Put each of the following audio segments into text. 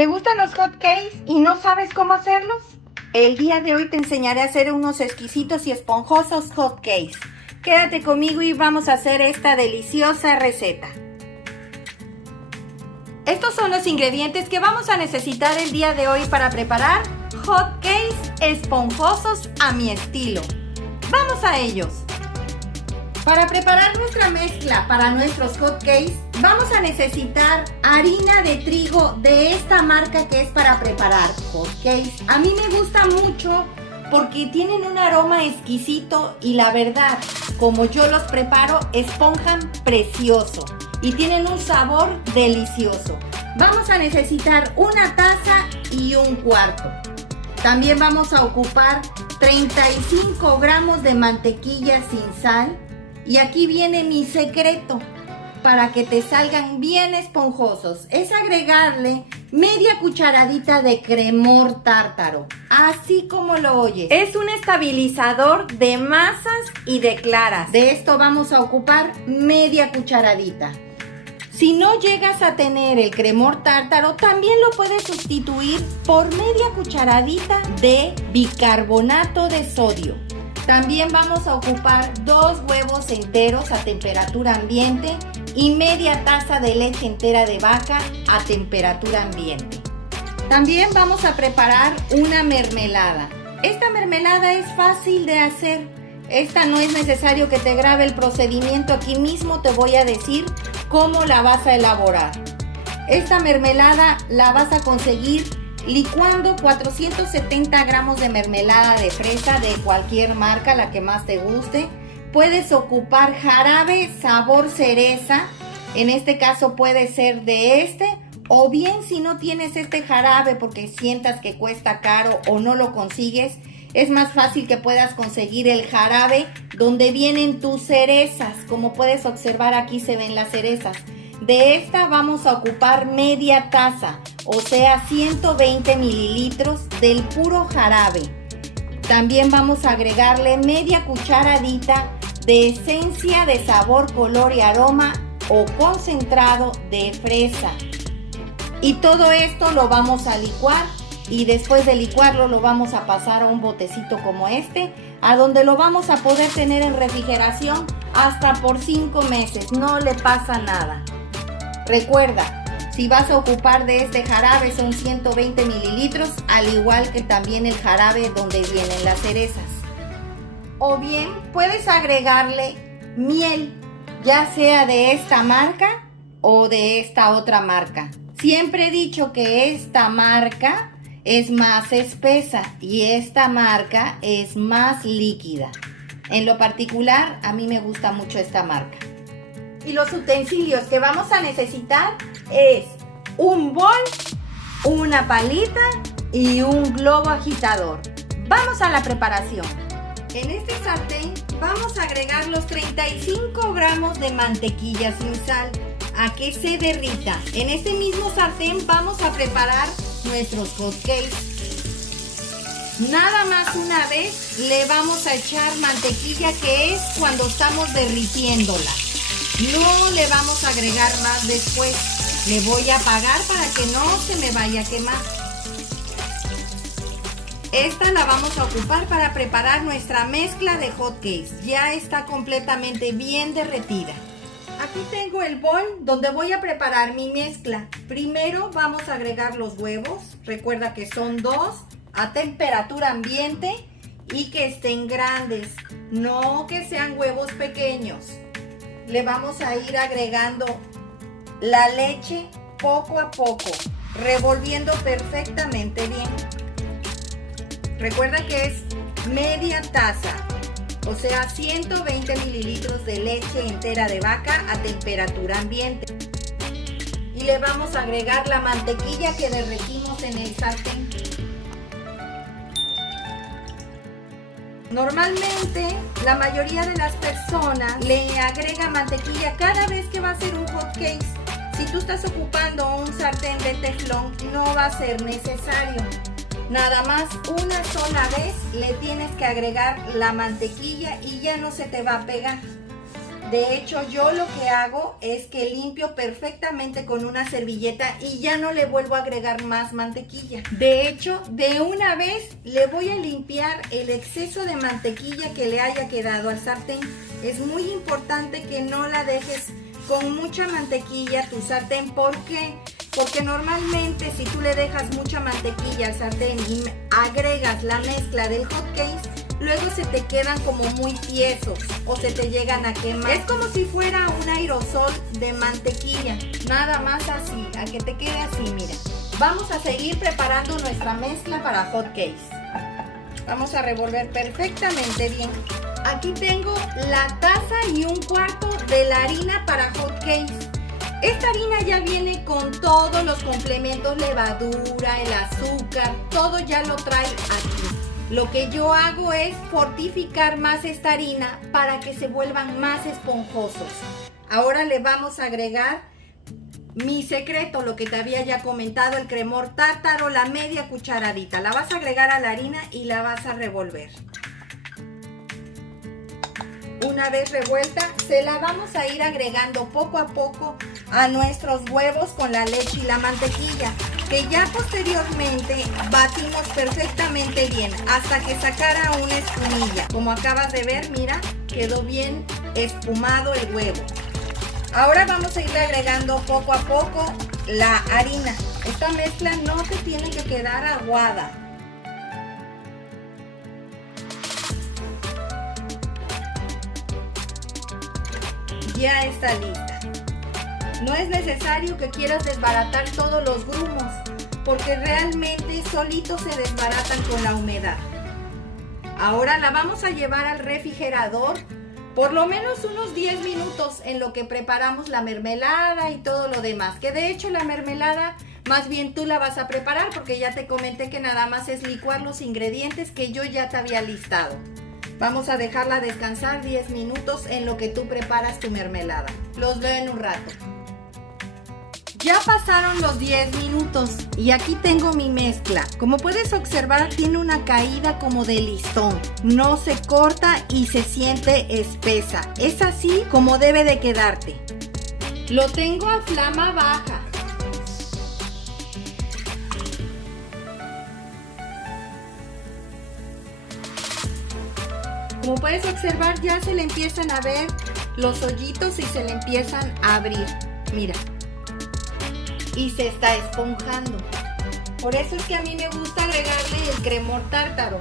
¿Te gustan los hot cakes y no sabes cómo hacerlos? El día de hoy te enseñaré a hacer unos exquisitos y esponjosos hot cakes. Quédate conmigo y vamos a hacer esta deliciosa receta. Estos son los ingredientes que vamos a necesitar el día de hoy para preparar hot cakes esponjosos a mi estilo. ¡Vamos a ellos! Para preparar nuestra mezcla para nuestros hot cakes, vamos a necesitar harina de trigo de esta marca que es para preparar hot cakes. A mí me gusta mucho porque tienen un aroma exquisito y la verdad, como yo los preparo, esponjan precioso y tienen un sabor delicioso. Vamos a necesitar una taza y un cuarto. También vamos a ocupar 35 gramos de mantequilla sin sal. Y aquí viene mi secreto para que te salgan bien esponjosos. Es agregarle media cucharadita de cremor tártaro, así como lo oyes. Es un estabilizador de masas y de claras. De esto vamos a ocupar media cucharadita. Si no llegas a tener el cremor tártaro, también lo puedes sustituir por media cucharadita de bicarbonato de sodio. También vamos a ocupar 2 huevos enteros a temperatura ambiente y media taza de leche entera de vaca a temperatura ambiente. También vamos a preparar una mermelada. Esta mermelada es fácil de hacer. Esta no es necesario que te grabe el procedimiento. Aquí mismo te voy a decir cómo la vas a elaborar. Esta mermelada la vas a conseguir licuando 470 gramos de mermelada de fresa de cualquier marca, la que más te guste. Puedes ocupar jarabe sabor cereza, en este caso puede ser de este, o bien si no tienes este jarabe porque sientas que cuesta caro o no lo consigues, es más fácil que puedas conseguir el jarabe donde vienen tus cerezas. Como puedes observar, aquí se ven las cerezas. De esta vamos a ocupar media taza, o sea 120 mililitros del puro jarabe. También vamos a agregarle media cucharadita de esencia de sabor, color y aroma o concentrado de fresa. Y todo esto lo vamos a licuar y después de licuarlo lo vamos a pasar a un botecito como este, a donde lo vamos a poder tener en refrigeración hasta por 5 meses, no le pasa nada. Recuerda, si vas a ocupar de este jarabe son 120 mililitros, al igual que también el jarabe donde vienen las cerezas. O bien puedes agregarle miel, ya sea de esta marca o de esta otra marca. Siempre he dicho que esta marca es más espesa y esta marca es más líquida. En lo particular, a mí me gusta mucho esta marca. Y los utensilios que vamos a necesitar es un bol, una palita y un globo agitador. Vamos a la preparación. En este sartén vamos a agregar los 35 gramos de mantequilla sin sal a que se derrita. En este mismo sartén vamos a preparar nuestros hot cakes. Nada más una vez le vamos a echar mantequilla, que es cuando estamos derritiéndola. No le vamos a agregar más después. Le voy a apagar para que no se me vaya a quemar. Esta la vamos a ocupar para preparar nuestra mezcla de hot cakes. Ya está completamente bien derretida. Aquí tengo el bol donde voy a preparar mi mezcla. Primero vamos a agregar los huevos. Recuerda que son 2 a temperatura ambiente y que estén grandes, no que sean huevos pequeños. Le vamos a ir agregando la leche poco a poco, revolviendo perfectamente bien. Recuerda que es media taza, o sea 120 mililitros de leche entera de vaca a temperatura ambiente. Y le vamos a agregar la mantequilla que derretimos en el sartén. Normalmente, la mayoría de las personas le agregan mantequilla cada vez que va a hacer un hot cake. Si tú estás ocupando un sartén de teflón, no va a ser necesario. Nada más una sola vez le tienes que agregar la mantequilla y ya no se te va a pegar. De hecho, yo lo que hago es que limpio perfectamente con una servilleta y ya no le vuelvo a agregar más mantequilla. De hecho, de una vez le voy a limpiar el exceso de mantequilla que le haya quedado al sartén. Es muy importante que no la dejes con mucha mantequilla tu sartén. ¿Por qué? Porque normalmente si tú le dejas mucha mantequilla al sartén y agregas la mezcla del hot cakes, luego se te quedan como muy tiesos o se te llegan a quemar. Es como si fuera un aerosol de mantequilla, nada más así, a que te quede así, mira. Vamos a seguir preparando nuestra mezcla para hot cakes. Vamos a revolver perfectamente bien. Aquí tengo la taza y 1/4 de la harina para hot cakes. Esta harina ya viene con todos los complementos, levadura, el azúcar, todo ya lo trae aquí. Lo que yo hago es fortificar más esta harina para que se vuelvan más esponjosos. Ahora le vamos a agregar mi secreto, lo que te había ya comentado, el cremor tártaro, la media cucharadita. La vas a agregar a la harina y la vas a revolver. Una vez revuelta, se la vamos a ir agregando poco a poco a nuestros huevos con la leche y la mantequilla, que ya posteriormente batimos perfectamente bien hasta que sacara una espumilla. Como acabas de ver, mira, quedó bien espumado el huevo. Ahora vamos a irle agregando poco a poco la harina. Esta mezcla no te tiene que quedar aguada. Ya está lista. No es necesario que quieras desbaratar todos los grumos, porque realmente solitos se desbaratan con la humedad. Ahora la vamos a llevar al refrigerador por lo menos unos 10 minutos en lo que preparamos la mermelada y todo lo demás. Que de hecho la mermelada más bien tú la vas a preparar, porque ya te comenté que nada más es licuar los ingredientes que yo ya te había listado. Vamos a dejarla descansar 10 minutos en lo que tú preparas tu mermelada. Los veo en un rato. Ya pasaron los 10 minutos y aquí tengo mi mezcla. Como puedes observar, tiene una caída como de listón. No se corta y se siente espesa. Es así como debe de quedarte. Lo tengo a flama baja. Como puedes observar, ya se le empiezan a ver los hoyitos y se le empiezan a abrir. Mira. Y se está esponjando. Por eso es que a mí me gusta agregarle el cremor tártaro.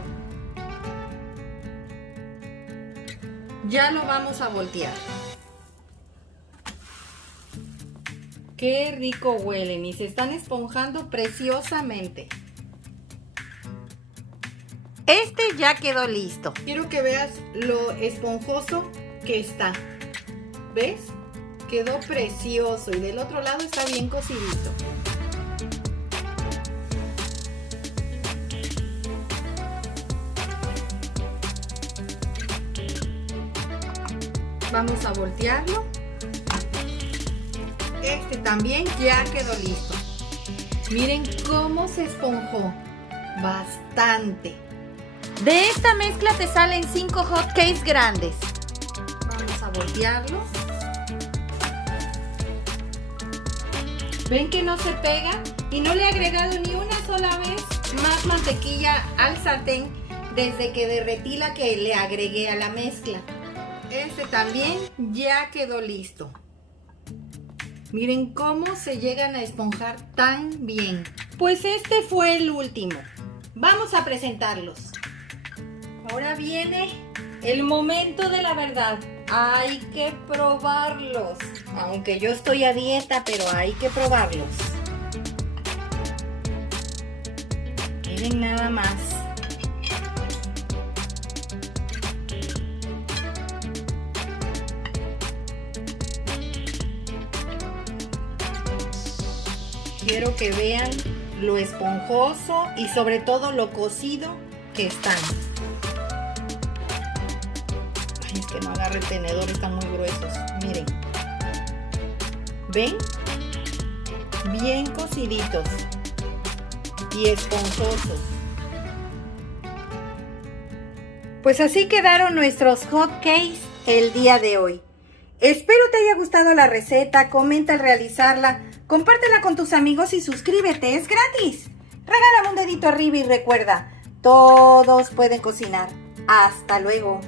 Ya lo vamos a voltear. Qué rico huelen y se están esponjando preciosamente. Este ya quedó listo. Quiero que veas lo esponjoso que está. ¿Ves? Quedó precioso y del otro lado está bien cocidito. Vamos a voltearlo. Este también ya quedó listo. Miren cómo se esponjó. Bastante. De esta mezcla te salen 5 hot cakes grandes. Vamos a voltearlo. ¿Ven que no se pega? Y no le he agregado ni una sola vez más mantequilla al sartén desde que derretí la que le agregué a la mezcla. Este también ya quedó listo. Miren cómo se llegan a esponjar tan bien. Pues este fue el último. Vamos a presentarlos. Ahora viene el momento de la verdad. Hay que probarlos. Aunque yo estoy a dieta, pero hay que probarlos. Miren nada más. Quiero que vean lo esponjoso y sobre todo lo cocido que están. Ay, es que no agarre el tenedor, están muy gruesos. Miren. ¿Ven? Bien cociditos y esponjosos. Pues así quedaron nuestros hot cakes el día de hoy. Espero te haya gustado la receta, comenta al realizarla, compártela con tus amigos y suscríbete, es gratis. Regálame un dedito arriba y recuerda, todos pueden cocinar. Hasta luego.